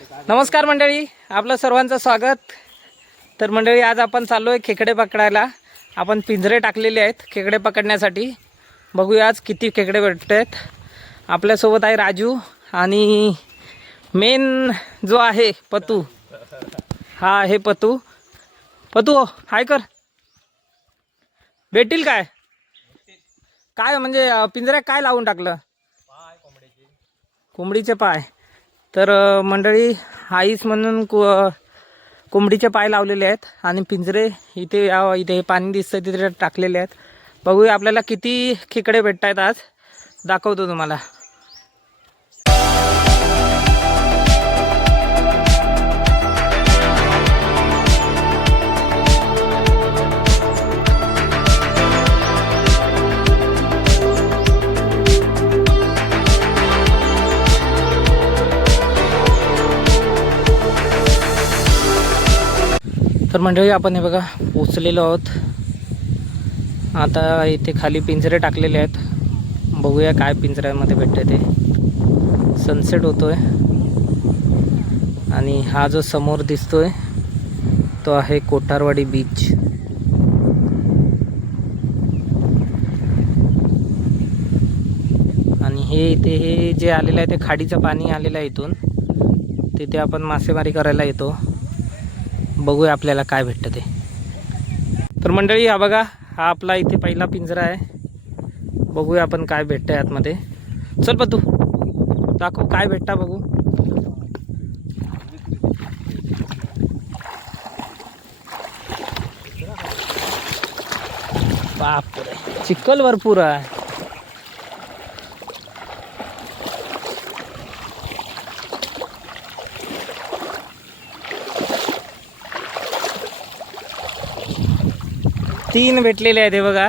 नमस्कार मंडळी, आपलं सर्वांचं स्वागत। तर मंडळी, आज आपण चाललो आहे खेकडे पकडायला। आपण पिंजरे टाकलेले आहेत खेकडे पकडण्यासाठी। बघूया आज किती खेकडे भेटत आहेत। आपल्यासोबत आहे राजू आणि मेन जो आहे पतू। हा आहे पतू। पतू हाय कर, भेटतील काय? काय म्हणजे पिंजऱ्यात काय लावून टाकलं? कोंबडीचे पाय। तर मंडळी, आईस म्हणून कोंबडीचे पाय लावलेले आहेत आणि पिंजरे इथे पाणी दिसतं तिथे टाकलेले आहेत। बघूया आपल्याला किती खेकडे भेटत आहेत आज, दाखवतो तुम्हाला। तर मंडळी, आपण हे बघा पोचलेलो आहोत। आता इथे खाली पिंजरे टाकलेले आहेत। बघूया काय पिंजऱ्यामध्ये भेटते ते। सनसेट होतोय आणि हा जो समोर दिसतोय तो आहे कोठारवाडी बीच। आणि हे जे आलेलं आहे ते खाडीचं पाणी आलेलं आहे इथून। तिथे आपण मासेमारी करायला येतो। बघूया आपल्याला काय भेटतं ते। तर मंडळी, हा बघा, हा आपला इथे पहिला पिंजरा आहे। बघूया आपण काय भेटतंय आतमध्ये। चल पतू, दाखव काय भेटता बघू। बापरे, चिखल भरपूर आहे। तीन भेटलेले आहेत, हे बघा,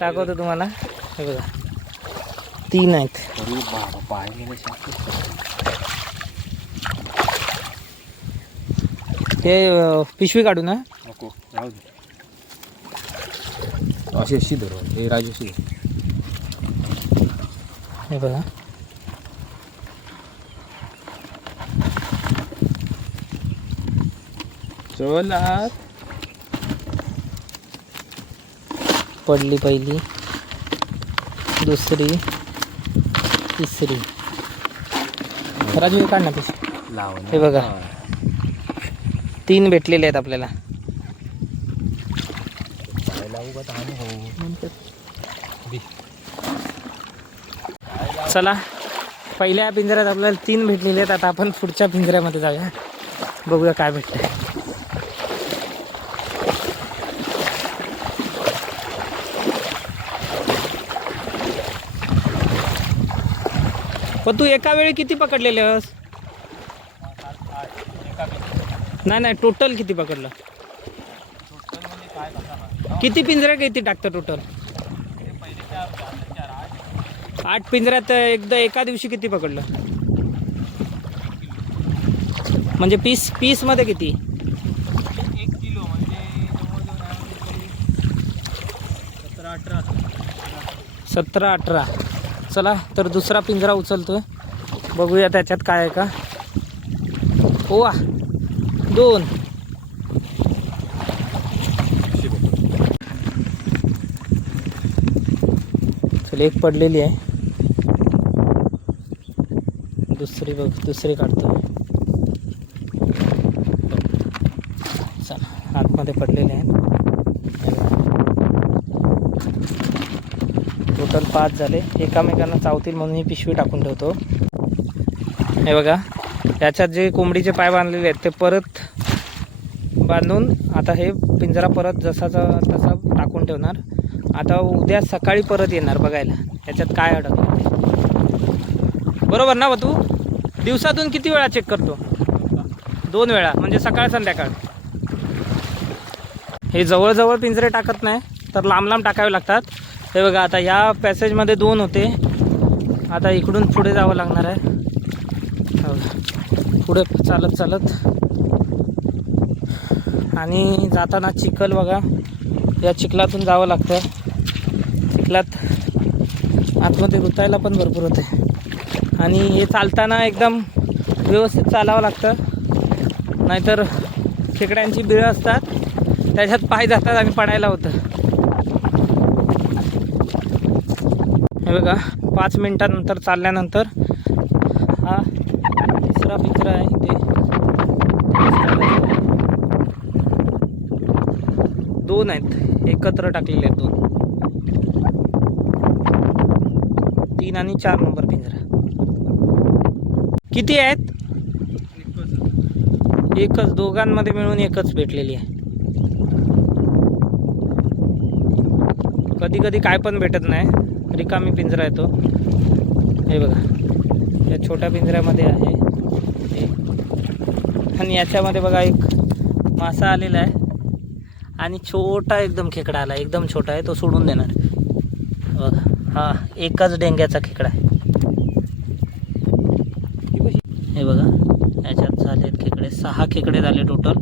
दाखवतो तुम्हाला। हे बघा, तीन आहेत। हे पिशवी काढू ना? नको, राहू दे। अशी धरून हे राजशी। हे बघा, चला। पडली पहिली, दुसरी, तिसरी। राजू हे काढ ना पिशवी। हे बघा, तीन भेटलेले आहेत आपल्याला। चला, पहिल्या पिंजऱ्यात आपल्याला तीन भेटलेले आहेत। आता आपण पुढच्या पिंजऱ्यामध्ये जाऊया, बघूया काय भेटतंय। पण तू एका वेळी किती पकडलेले आहेस? नाही, टोटल किती पकडलं? किती पिंजऱ्या किती टाकतं टोटल? 8 पिंजऱ्यात एका दिवशी किती पकडलं? म्हणजे पीस मध्ये किती? 1 किलो म्हणजे 17-18। चला, तर दुसरा पिंजरा उचलतोय, बघूया त्याच्यात काय आहे का। ओवा, 2। चल, एक पडलेली आहे, दुसरी काढतो। चला, आतमध्ये पडलेले आहेत। टोटल 5 झाले। एकामेकांना चावतील म्हणून ही पिशवी टाकून ठेवतो। हे बघा, याच्यात जे कोंबडीचे पाय बांधलेले आहेत ते परत बांधून आता हे पिंजरा परत जसाचा तसा टाकून ठेवणार। आता उद्या सकाळी परत येणार बघायला याच्यात काय अडकलं ते। बरोबर ना तू? दिवसातून किती वेळा चेक करतो? 2 वेळा, म्हणजे सकाळ संध्याकाळ। हे जवळ पिंजरे टाकत नाही, तर लांब टाकावे लागतात। हे बघा, आता या पॅसेजमध्ये 2 होते, आता इकडून पुढे जावं लागणार आहे। पुढे चालत आणि जाताना चिखल बघा, या चिखलातून जावं लागतं। चिखलात आतमध्ये रुतायला पण भरपूर होते आणि हे चालताना एकदम व्यवस्थित चालावं लागतं, नाहीतर खेकड्यांची बिळं असतात त्याच्यात पाय जातात आणि पडायला होतं. हे बघा 5 मिनिटांनंतर चालल्यानंतर हा तिसरा पिंजरा आहे इथे. 2 आहेत एकत्र टाकलेले आहेत, 2, 3 आणि 4 नंबर पिंजरा. किती आहेत? एकच, दोघांमध्ये मिळून एकच भेटलेली आहे. कधी कधी काय पण भेटत नाही, रिकामी पिंजरा येतो. हे बघा या छोट्या पिंजऱ्यामध्ये आहे हे. आणि याच्यामध्ये बघा एक मासा आलेला आहे आणि छोटा एकदम खेकडा आला, एकदम छोटा आहे, तो सोडून देणार. बघा हा एकाच डेंग्याचा खेकडा आहे. हे बघा याच्यात झालेत खेकडे, 6 खेकडे झाले टोटल.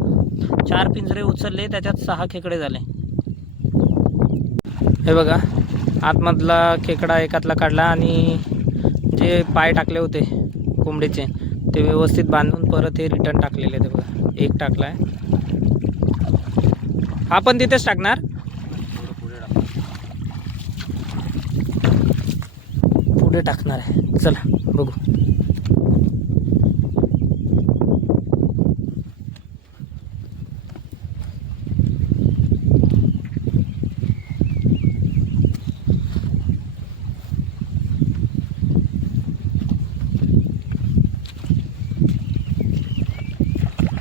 4 पिंजरे उचलले, त्याच्यात 6 खेकडे झाले. हे बघा आतमधला खेकडा एकातला काढला आणि जे पाय टाकले होते कोंबडीचे ते व्यवस्थित बांधून परत हे रिटर्न टाकलेले. ते बघा एक टाकला आहे, हा पण तिथेच टाकणार. पुढे टाकणार आहे, चला बघू.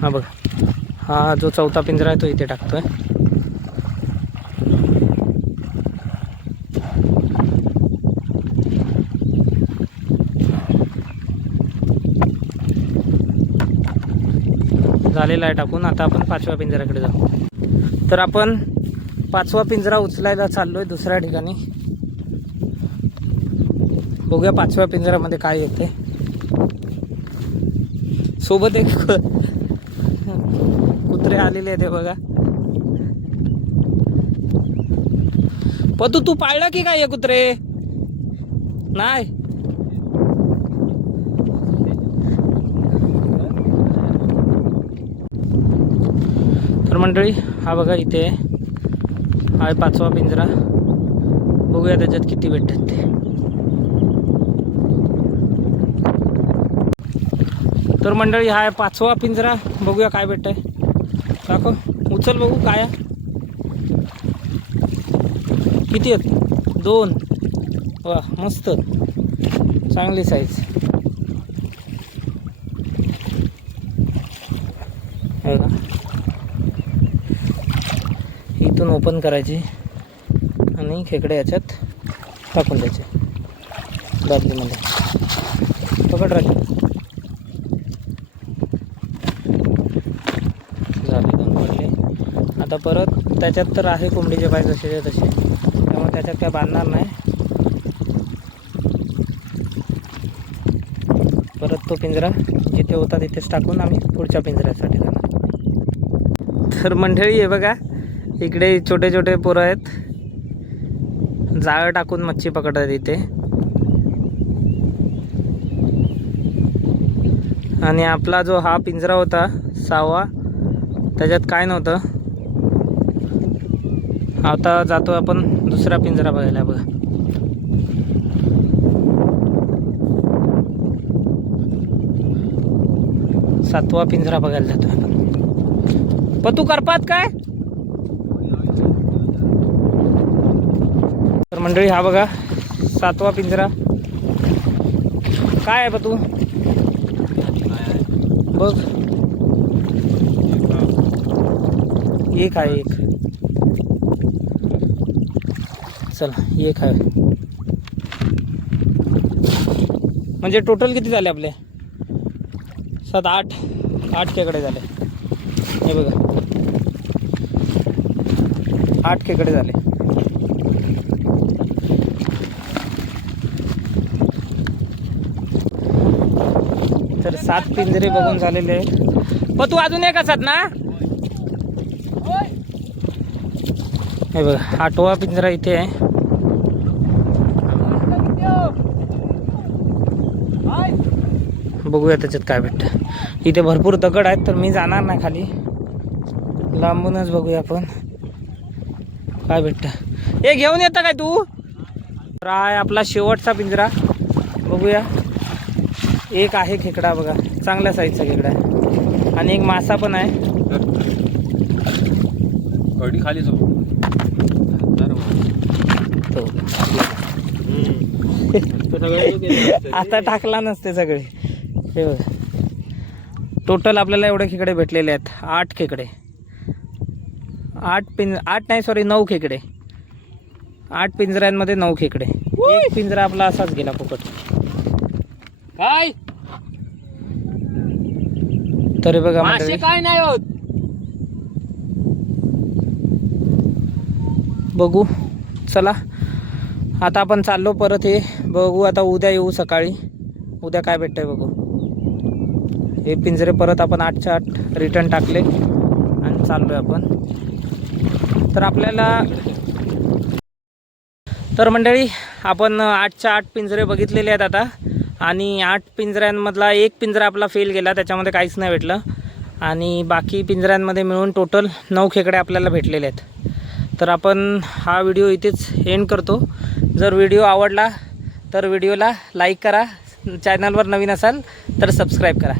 हा बघा हा जो चौथा पिंजरा आहे तो इथे टाकतोय. झालेला आहे टाकून. आता आपण 5व्या पिंजऱ्याकडे जाऊ. तर आपण 5वा पिंजरा उचलायला चाललोय दुसऱ्या ठिकाणी. बघूया 5व्या पिंजऱ्यामध्ये काय येते. सोबत एक कुत्रे आलेले आहेत, बघा. पतू तू पाळला की काय कुत्रे? नाही. तर मंडळी हा बघा इथे हा 5वा पिंजरा. बघूया त्याच्यात किती भेटतात ते. तर मंडळी हा 5वा पिंजरा. बघूया काय भेटतंय. दाखव, उचल बघू काय आहे. किती आहेत? 2. वा मस्त, चांगली साईज. हे बघा इथून ओपन करायची आणि खेकडे याच्यात टाकून द्यायचे बादलीमध्ये. पकड राहते. झाले 2 पडले. आता परत त्याच्यात तर आहे कोंबडीचे पाय जसे तसे, त्यामुळे त्याच्यात काय बांधणार नाही. परत तो पिंजरा जिथे होता तिथेच टाकून आम्ही पुढच्या पिंजऱ्यासाठी जाणार. तर मंडळी हे बघा इकडे छोटे छोटे पोरं आहेत, जाळं टाकून मच्छी पकडतात इथे. आणि आपला जो हा पिंजरा होता 6वा, त्याच्यात काय नव्हतं. आता जातो आपण दुसरा पिंजरा बघायला. बघा सातवा पिंजरा बघायला जातोय आपण. पण तू करपात काय? तर मंडळी हा बघा 7वा पिंजरा. काय आहे तू बघ. एक आहे, एक. चला एक आहे. म्हणजे टोटल किती झाले आपले? 7, 8 खेकडे झाले. हे बघा 8 खेकडे झाले. तर 7 पिंजरे बघून झालेले आहे. पण तू अजून एक असत ना. हे बघा 8वा पिंजरा इथे आहे. बघूया त्याच्यात काय भेटतं. इथे भरपूर दगड आहेत तर मी जाणार नाही खाली, लांबूनच बघूया आपण काय भेटतं. हे घेऊन येतं काय तू? तर हा आहे आपला शेवटचा पिंजरा. बघूया, एक आहे खेकडा बघा, चांगल्या साईजचा खेकडा आहे आणि एक मासा पण आहे. कडी खाली जाऊ. आता टाकला नसते सगळे. हे बघ, टोटल आपल्याला एवढे खेकडे भेटलेले आहेत. 8 खेकडे, 9 खेकडे. 8 पिंजऱ्यांमध्ये 9 खेकडे. एक पिंजरा आपला असाच गेला फुकट. काय तरी बघा मासे मंडळी, काय नाही होत. बघू. चला आता आपण चाललो परत. हे बघू, आता उद्या येऊ सकाळी. उद्या काय भेटतंय बघू. हे पिंजरे परत आपण 8च्या 8 रिटर्न टाकले आणि चाललोय आपण. तर आपल्याला, तर मंडळी आपण 8च्या 8 पिंजरे बघितलेले आहेत आता. आणि 8 पिंजऱ्यांमधला एक पिंजरा आपला फेल गेला, त्याच्यामध्ये काहीच नाही भेटलं. आणि बाकी पिंजऱ्यांमध्ये मिळून टोटल 9 खेकडे आपल्याला भेटलेले आहेत. तर आपण हा व्हिडिओ इथेच एंड करतो. जर व्हिडिओ आवडला तर व्हिडिओला लाईक करा, चॅनलवर नवीन असाल तर सबस्क्राईब करा.